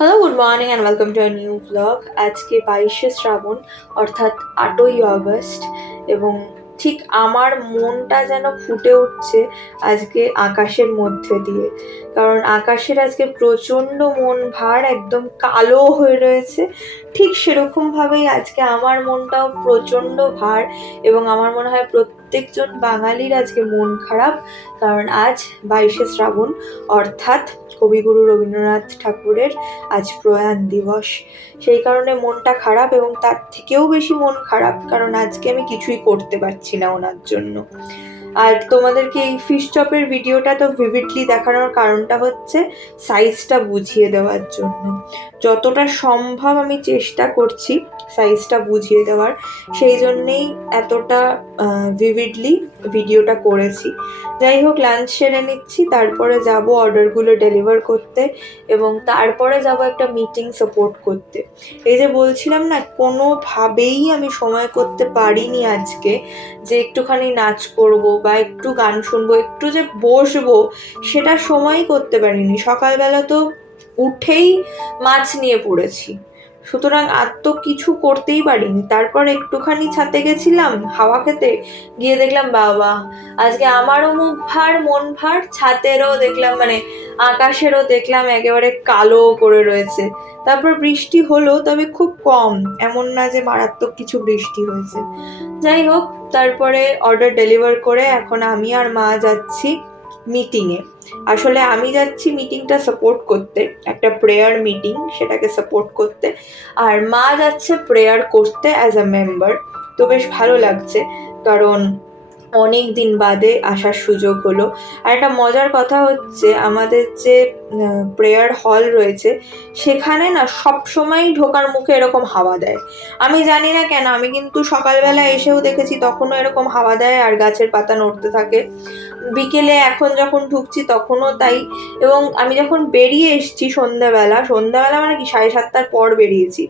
Hello, good morning and welcome to a new blog. আজকে 22শে শ্রাবণ অর্থাৎ 8ই August এবং ঠিক আমার মনটা যেন ফুটে উঠছে আজকে আকাশের মধ্যে দিয়ে। কারণ আকাশের আজকে প্রচণ্ড মন ভার, একদম কালো হয়ে রয়েছে। ঠিক সেরকমভাবেই আজকে আমার মনটাও প্রচণ্ড ভার এবং আমার মনে হয় প্রত্যেকজন বাঙালির আজকে মন খারাপ। কারণ আজ 22শে শ্রাবণ অর্থাৎ কবিগুরু রবীন্দ্রনাথ ঠাকুরের আজ প্রয়াণ দিবস। সেই কারণে মনটা খারাপ এবং তার থেকেও বেশি মন খারাপ কারণ আজকে আমি কিছুই করতে পারছি না ওনার জন্য। আর তোমাদেরকে এই ফিশ চপের ভিডিওটা তো ভিভিডলি দেখানোর কারণটা হচ্ছে সাইজটা বুঝিয়ে দেওয়ার জন্য। যতটা সম্ভব আমি চেষ্টা করছি সাইজটা বুঝিয়ে দেওয়ার, সেই জন্যেই এতটা ভিভিডলি ভিডিওটা করেছি। যাই হোক, লাঞ্চ সেরে নিচ্ছি, তারপরে যাব অর্ডারগুলো ডেলিভার করতে এবং তারপরে যাব একটা মিটিং সাপোর্ট করতে। এই যে বলছিলাম না, কোনোভাবেই আমি সময় করতে পারিনি আজকে যে একটুখানি নাচ করব বা একটু গান শুনবো, একটু যে বসবো সেটা সময়ই করতে পারিনি। সকালবেলা তো উঠেই মাছ নিয়ে পড়েছি, সুতরাং আর তো কিছু করতেই পারিনি। তারপর একটুখানি ছাদে গেছিলাম হাওয়া খেতে, গিয়ে দেখলাম বাবা আজকে আমারও মুখ ভার, মন ভার, ছাদেরও দেখলাম মানে আকাশেরও দেখলাম একেবারে কালো করে রয়েছে। তারপর বৃষ্টি হলো, তবে খুব কম, এমন না যে মারাত্মক কিছু বৃষ্টি হয়েছে। যাই হোক, তারপরে অর্ডার ডেলিভার করে এখন আমি আর মা যাচ্ছি মিটিংয়ে। আসলে আমি যাচ্ছি মিটিংটা সাপোর্ট করতে, একটা প্রেয়ার মিটিং, সেটাকে সাপোর্ট করতে, আর মা যাচ্ছে প্রেয়ার করতে অ্যাজ আ মেম্বার। তো বেশ ভালো লাগছে, কারণ অনেক দিন বাদে আসার সুযোগ হলো। আর একটা মজার কথা হচ্ছে, আমাদের যে প্রেয়ার হল রয়েছে সেখানে না সব সময় ঢোকার মুখে এরকম হাওয়া দেয়। আমি জানি না কেন, আমি কিন্তু সকালবেলা এসেও দেখেছি তখনও এরকম হাওয়া দেয় আর গাছের পাতা নড়তে থাকে। বিকেলে এখন যখন ঢুকছি তখনও তাই। এবং আমি যখন বেরিয়ে এসেছি সন্ধ্যাবেলা মানে কি 7:30টার পর বেরিয়েছি,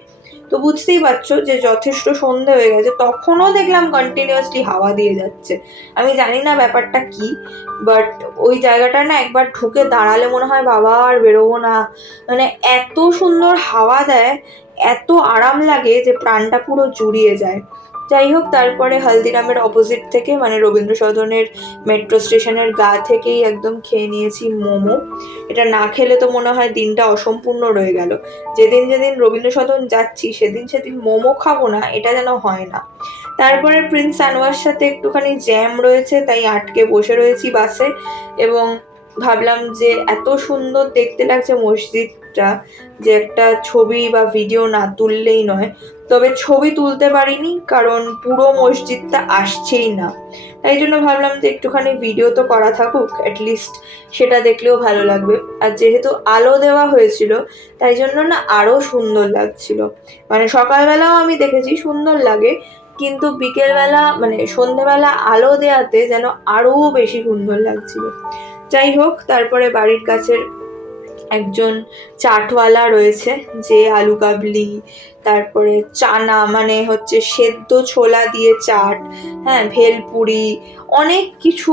তো বুঝতেই পারছো যে যথেষ্ট সন্ধে হয়ে গেছে, তখনও দেখলাম কন্টিনিউয়াসলি হাওয়া দিয়ে যাচ্ছে। আমি জানি না ব্যাপারটা কি, বাট ওই জায়গাটা না একবার ঢুকে দাঁড়ালে মনে হয় বাবা আর বেরোবো না। মানে এত সুন্দর হাওয়া দেয়, এত আরাম লাগে যে প্রাণটা পুরো জুড়িয়ে যায়। যাই হোক, তারপরে হলদিরামের অপোজিট থেকে মানে রবীন্দ্র সদনের মেট্রো স্টেশনের গা থেকেই একদম খেয়ে নিয়েছি মোমো। এটা না খেলে তো মনে হয় দিনটা অসম্পূর্ণ রয়ে গেল। যেদিন যেদিন রবীন্দ্র সদন যাচ্ছি সেদিন মোমো খাবো না, এটা যেন হয় না। তারপরে প্রিন্স আনোয়ার সাথে একটুখানি জ্যাম রয়েছে, তাই আটকে বসে রয়েছি বাসে এবং ভাবলাম যে এত সুন্দর দেখতে লাগছে মসজিদটা যে একটা ছবি বা ভিডিও না তুললেই নয়। তবে ছবি তুলতে পারিনি কারণ পুরো মসজিদটা আসছেই না, তাই জন্য ভাবলাম যে একটুখানি ভিডিও তো করা থাকুক, অ্যাটলিস্ট সেটা দেখলেও ভালো লাগবে। আর যেহেতু আলো দেওয়া হয়েছিল তাই জন্য না আরো সুন্দর লাগছিল। মানে সকালবেলাও আমি দেখেছি সুন্দর লাগে, কিন্তু বিকেলবেলা মানে সন্ধ্যেবেলা আলো দেওয়াতে যেন আরো বেশি সুন্দর লাগছিল। যাই হোক, তারপরে বাড়ির কাছের একজন চাটওয়ালা রয়েছে যে আলু কাবলি, তারপরে চানা মানে হচ্ছে সেদ্ধ ছোলা দিয়ে চাট, হ্যাঁ, ভেলপুরি, অনেক কিছু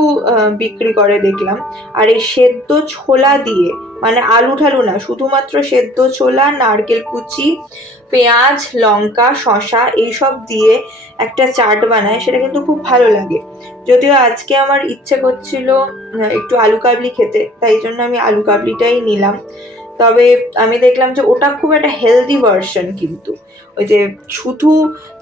বিক্রি করে দেখলাম। আর এই সেদ্ধ ছোলা দিয়ে মানে আলু ঠালু না, শুধুমাত্র সেদ্ধ ছোলা, নারকেল কুচি, পেঁয়াজ, লঙ্কা, শসা এইসব দিয়ে একটা চাট বানায়, সেটা কিন্তু খুব ভালো লাগে। যদিও আজকে আমার ইচ্ছে করছিল একটু আলু কাবলি খেতে, তাই জন্য আমি আলু কাবলিটাই নিলাম। তবে আমি দেখলাম যে ওটা খুব একটা হেলদি ভার্সন, কিন্তু ওই যে শুধু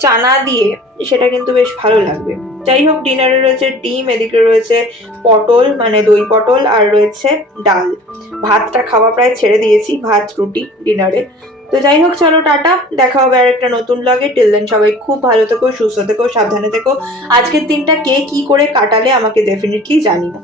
চানা দিয়ে সেটা কিন্তু বেশ ভালো লাগবে। যাই হোক, ডিনারে রয়েছে ডিম, এদিকে রয়েছে পটল মানে দই পটল, আর রয়েছে ডাল। ভাতটা খাওয়া প্রায় ছেড়ে দিয়েছি, ভাত রুটি ডিনারে। তো যাই হোক, চলো টাটা, দেখা হবে আর একটা নতুন ব্লগে। টিল দেন সবাই খুব ভালো থেকো, সুস্থ থেকো, সাবধানে থেকো। আজকের দিনটা কে কি করে কাটালে আমাকে ডেফিনেটলি জানিও।